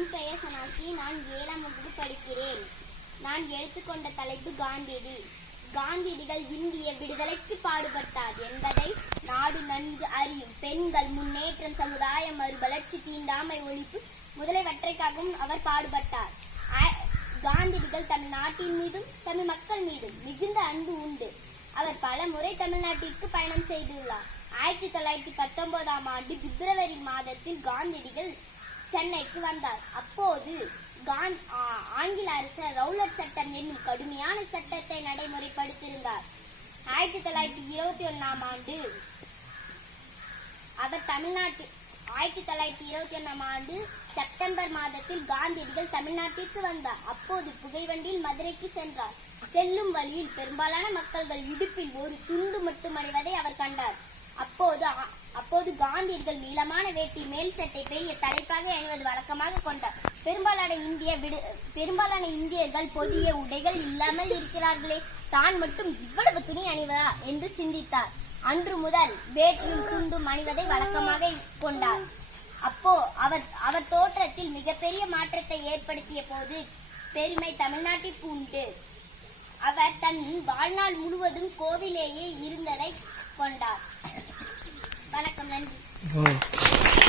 என் பெயர் சனாசி. நான் 7ஆம் வகுப்பு படிக்கிறேன். நான் எடுத்துக்கொண்ட தலைப்பு காந்தியடி. காந்தியடிகள் இந்திய விடுதலைக்கு பாடுபட்டார் என்பதை நாடு நன்கு அறியும். பெண்கள் முன்னேற்றம், சமுதாய மறுமலர்ச்சி, தீண்டாமை ஒழிப்பு முதலியவற்றைக்காகவும் அவர் பாடுபட்டார். காந்தியடிகள் தமிழ் நாட்டின் மீதும் தமிழ் மக்கள் மீதும் மிகுந்த அன்பு உண்டு. அவர் பல முறை தமிழ்நாட்டிற்கு பயணம் செய்துள்ளார். 1919ஆம் ஆண்டு பிப்ரவரி மாதத்தில் காந்தியடிகள் சென்னைக்கு வந்தார். அப்போது ஆங்கில அரசர் ரவுலட் சட்டம் என்னும் கடுமையான சட்டத்தை நடைமுறைப்படுத்தியிருந்தார். 1921ஆம் ஆண்டு அவர் 1921ஆம் ஆண்டு செப்டம்பர் மாதத்தில் காந்தியடிகள் தமிழ்நாட்டிற்கு வந்தார். அப்போது புகைவண்டியில் மதுரைக்கு சென்றார். செல்லும் வழியில் பெரும்பாலான மக்கள்கள் இடுப்பில் ஒரு துண்டு மட்டும் அணிவதை அவர் கண்டார். அப்போது காந்தியடிகள் நீளமான வேட்டி, மேல் சட்டை, பெரிய தலைப்பாக அணிவது வழக்கமாக கொண்டார். பெரும்பாலான இந்தியர்கள் புதிய உடைகள் இல்லாமல் இருக்கிறார்களே, தான் மட்டும் இவ்வளவு துணி அணிவதா என்று சிந்தித்தார். அன்று முதல் வேட்டியும் துண்டும் அணிவதை வழக்கமாக கொண்டார். அவர் தோற்றத்தில் மிகப்பெரிய மாற்றத்தை ஏற்படுத்திய போது பெருமை தமிழ்நாட்டிற்கு உண்டு. அவர் தன் வாழ்நாள் முழுவதும் கோவிலேயே இருந்ததை கொண்டார். வணக்கம், நன்றி.